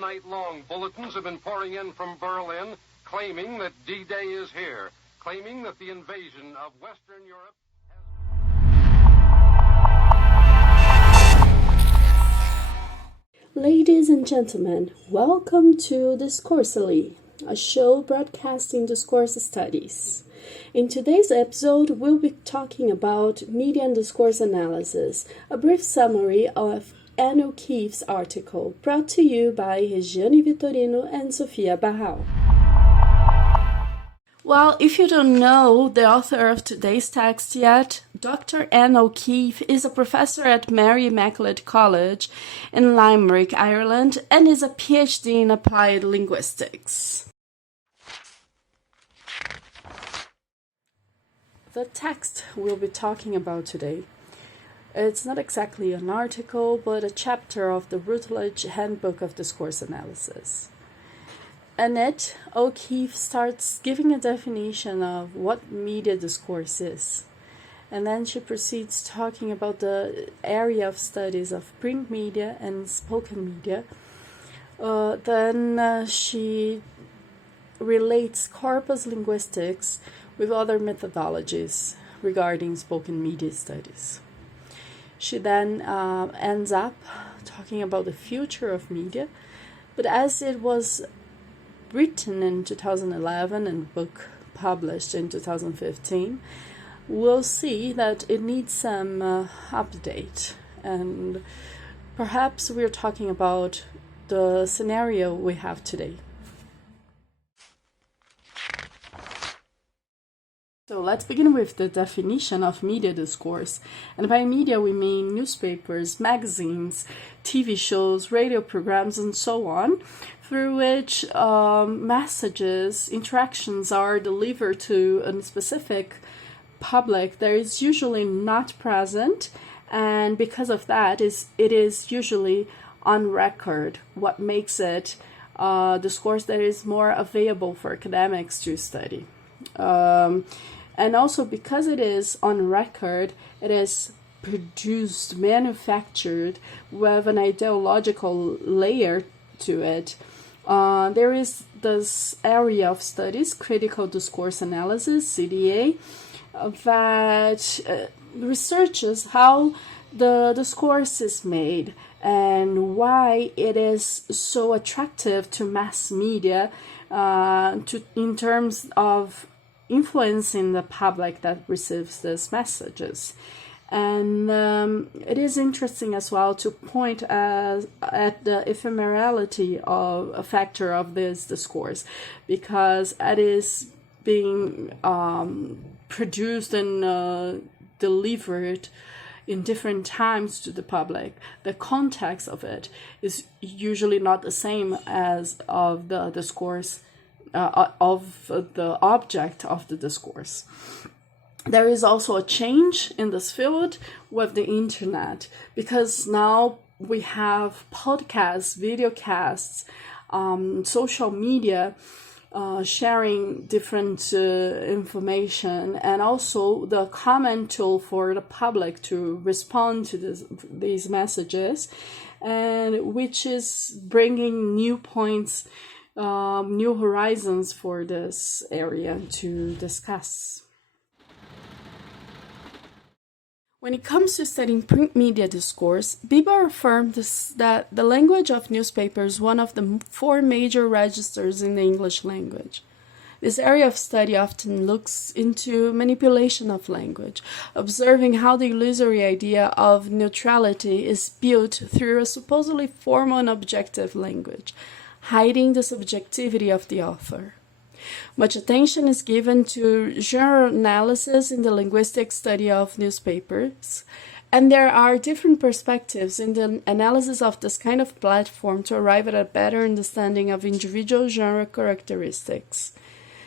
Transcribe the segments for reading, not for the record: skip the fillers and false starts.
night long, bulletins have been pouring in from Berlin, claiming that D-Day is here, claiming that the invasion of Western Europe... Ladies and gentlemen, welcome to Discoursely, a show broadcasting discourse studies. In today's episode, we'll be talking about Media Discourse Analysis, a brief summary of Anne O'Keefe's article, brought to you by Regiane, Vitorino, and Sofia Barral. Well, if you don't know the author of today's text yet, Dr. Anne O'Keefe is a professor at Mary Immaculate College in Limerick, Ireland, and is a PhD in applied linguistics. The text we'll be talking about today, it's not exactly an article, but a chapter of the Routledge Handbook of Discourse Analysis. In it, O'Keefe starts giving a definition of what media discourse is. And then she proceeds talking about the area of studies of print media and spoken media. Then she relates corpus linguistics with other methodologies regarding spoken media studies. She then ends up talking about the future of media, but as it was written in 2011 and book published in 2015, we'll see that it needs some update, and perhaps we're talking about the scenario we have today. So let's begin with the definition of media discourse. And by media, we mean newspapers, magazines, TV shows, radio programs, and so on, through which messages, interactions are delivered to a specific public that is usually not present, and because of that, it is usually on record, what makes it discourse that is more available for academics to study. And also because it is on record, it is produced, manufactured with an ideological layer to it. There is this area of studies, critical discourse analysis, CDA, that researches how the discourse is made and why it is so attractive to mass media in terms of influencing the public that receives these messages. And it is interesting as well to point at the ephemerality of a factor of this discourse, because it is being produced and delivered in different times to the public. The context of it is usually not the same as of the discourse, of the object of the discourse. There is also a change in this field with the internet, because now we have podcasts, videocasts, social media, sharing different information, and also the comment tool for the public to respond to these messages, and which is bringing new points, new horizons for this area to discuss. When it comes to studying print media discourse, Bieber affirmed that the language of newspapers is one of the 4 major registers in the English language. This area of study often looks into manipulation of language, observing how the illusory idea of neutrality is built through a supposedly formal and objective language, hiding the subjectivity of the author. Much attention is given to genre analysis in the linguistic study of newspapers, and there are different perspectives in the analysis of this kind of platform to arrive at a better understanding of individual genre characteristics.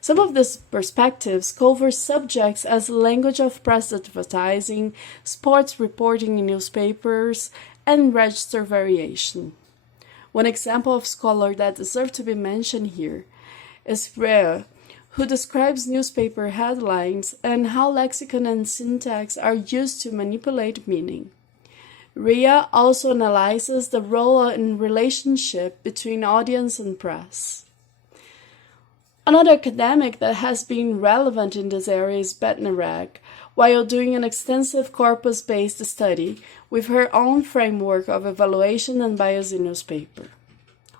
Some of these perspectives cover subjects as language of press advertising, sports reporting in newspapers, and register variation. One example of scholar that deserves to be mentioned here is Barral, who describes newspaper headlines and how lexicon and syntax are used to manipulate meaning. Ria also analyzes the role and relationship between audience and press. Another academic that has been relevant in this area is Bednarek, while doing an extensive corpus-based study with her own framework of evaluation and bias in newspaper.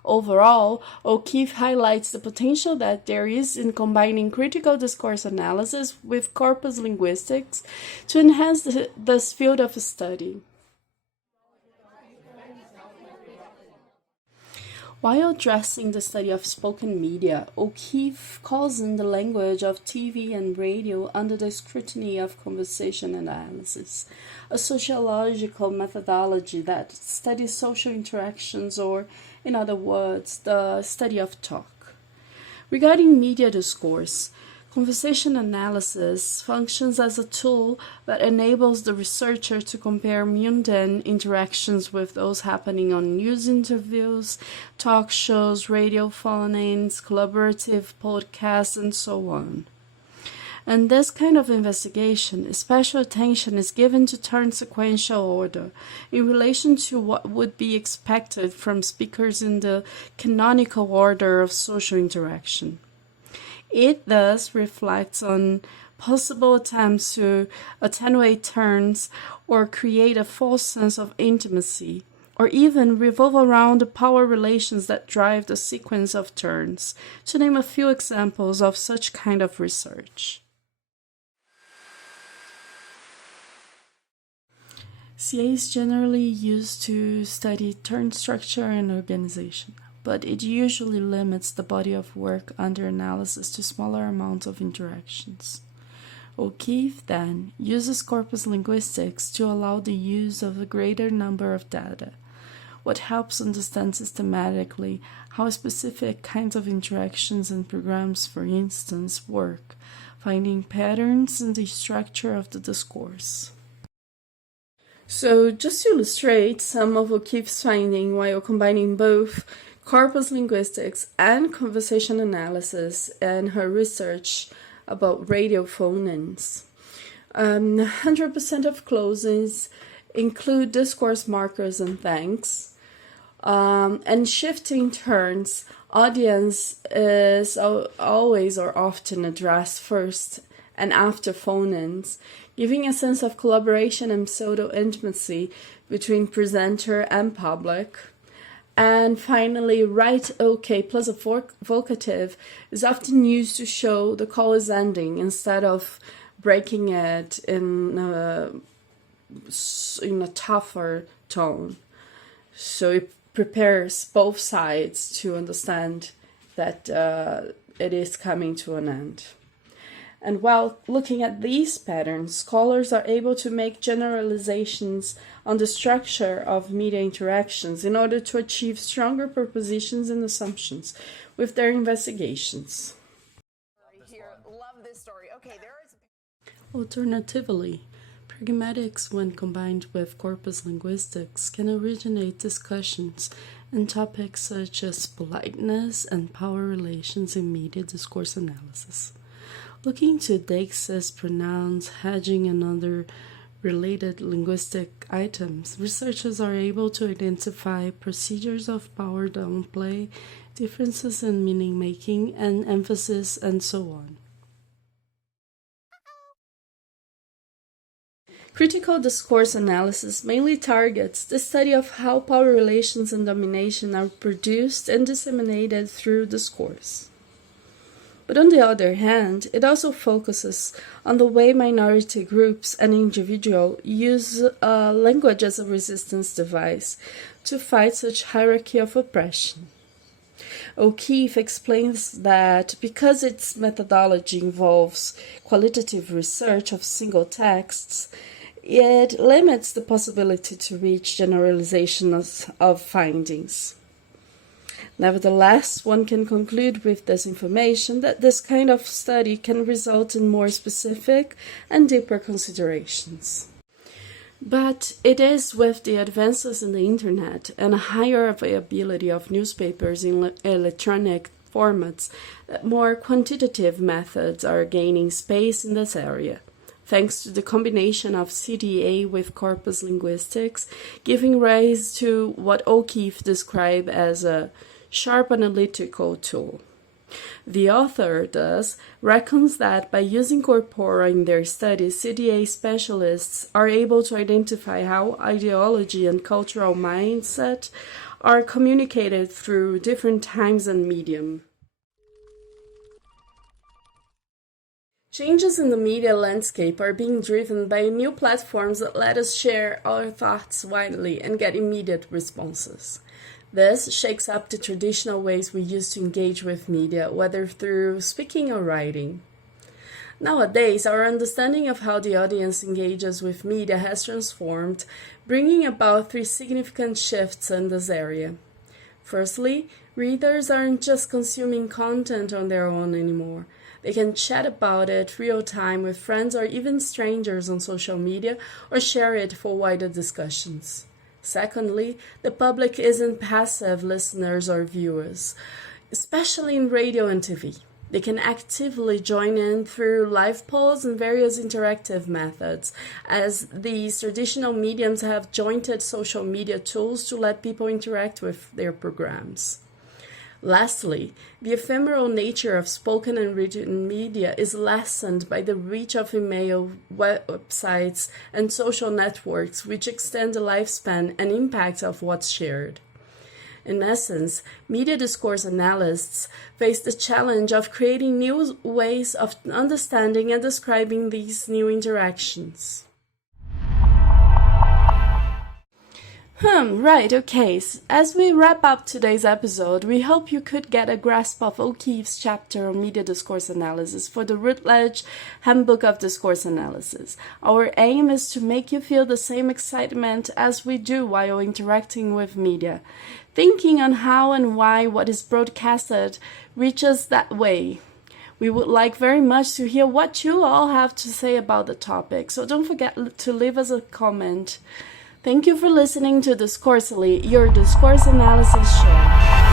Overall, O'Keeffe highlights the potential that there is in combining critical discourse analysis with corpus linguistics to enhance this field of study. While addressing the study of spoken media, O'Keeffe calls in the language of TV and radio under the scrutiny of conversation analysis, a sociological methodology that studies social interactions, or, in other words, the study of talk. Regarding media discourse, conversation analysis functions as a tool that enables the researcher to compare mundane interactions with those happening on news interviews, talk shows, radio phone-ins, collaborative podcasts, and so on. In this kind of investigation, special attention is given to turn sequential order in relation to what would be expected from speakers in the canonical order of social interaction. It thus reflects on possible attempts to attenuate turns or create a false sense of intimacy, or even revolve around the power relations that drive the sequence of turns, to name a few examples of such kind of research. CA is generally used to study turn structure and organization, but it usually limits the body of work under analysis to smaller amounts of interactions. O'Keeffe, then, uses corpus linguistics to allow the use of a greater number of data, what helps understand systematically how specific kinds of interactions and programs, for instance, work, finding patterns in the structure of the discourse. So, just to illustrate some of O'Keeffe's findings while combining both corpus linguistics and conversation analysis in her research about radio phone-ins. 100% of closings include discourse markers and thanks. And shifting turns, audience is always or often addressed first and after phone-ins, giving a sense of collaboration and pseudo-intimacy between presenter and public. And finally, right OK plus a vocative is often used to show the call is ending instead of breaking it in a tougher tone. So it prepares both sides to understand that it is coming to an end. And while looking at these patterns, scholars are able to make generalizations on the structure of media interactions in order to achieve stronger propositions and assumptions with their investigations. Alternatively, pragmatics, when combined with corpus linguistics, can originate discussions on topics such as politeness and power relations in media discourse analysis. Looking to deixis, pronouns, hedging, and other related linguistic items, researchers are able to identify procedures of power downplay, differences in meaning making and emphasis, and so on. Critical discourse analysis mainly targets the study of how power relations and domination are produced and disseminated through discourse. But on the other hand, it also focuses on the way minority groups and individuals use language as a resistance device to fight such hierarchy of oppression. O'Keeffe explains that because its methodology involves qualitative research of single texts, it limits the possibility to reach generalizations of findings. Nevertheless, one can conclude with this information that this kind of study can result in more specific and deeper considerations. But it is with the advances in the internet and a higher availability of newspapers in electronic formats that more quantitative methods are gaining space in this area. thanks to the combination of CDA with corpus linguistics, giving rise to what O'Keeffe described as a sharp analytical tool. The author, thus, reckons that by using corpora in their studies, CDA specialists are able to identify how ideology and cultural mindset are communicated through different times and medium. Changes in the media landscape are being driven by new platforms that let us share our thoughts widely and get immediate responses. This shakes up the traditional ways we used to engage with media, whether through speaking or writing. Nowadays, our understanding of how the audience engages with media has transformed, bringing about three significant shifts in this area. Firstly, readers aren't just consuming content on their own anymore. They can chat about it real time with friends or even strangers on social media or share it for wider discussions. Secondly, the public isn't passive listeners or viewers, especially in radio and TV. They can actively join in through live polls and various interactive methods, as these traditional mediums have jointed social media tools to let people interact with their programs. Lastly, the ephemeral nature of spoken and written media is lessened by the reach of email, websites, and social networks, which extend the lifespan and impact of what's shared. In essence, media discourse analysts face the challenge of creating new ways of understanding and describing these new interactions. Right, okay. As we wrap up today's episode, we hope you could get a grasp of O'Keeffe's chapter on Media Discourse Analysis for the Routledge Handbook of Discourse Analysis. Our aim is to make you feel the same excitement as we do while interacting with media, thinking on how and why what is broadcasted reaches that way. We would like very much to hear what you all have to say about the topic, so don't forget to leave us a comment. Thank you for listening to Discoursely, your discourse analysis show.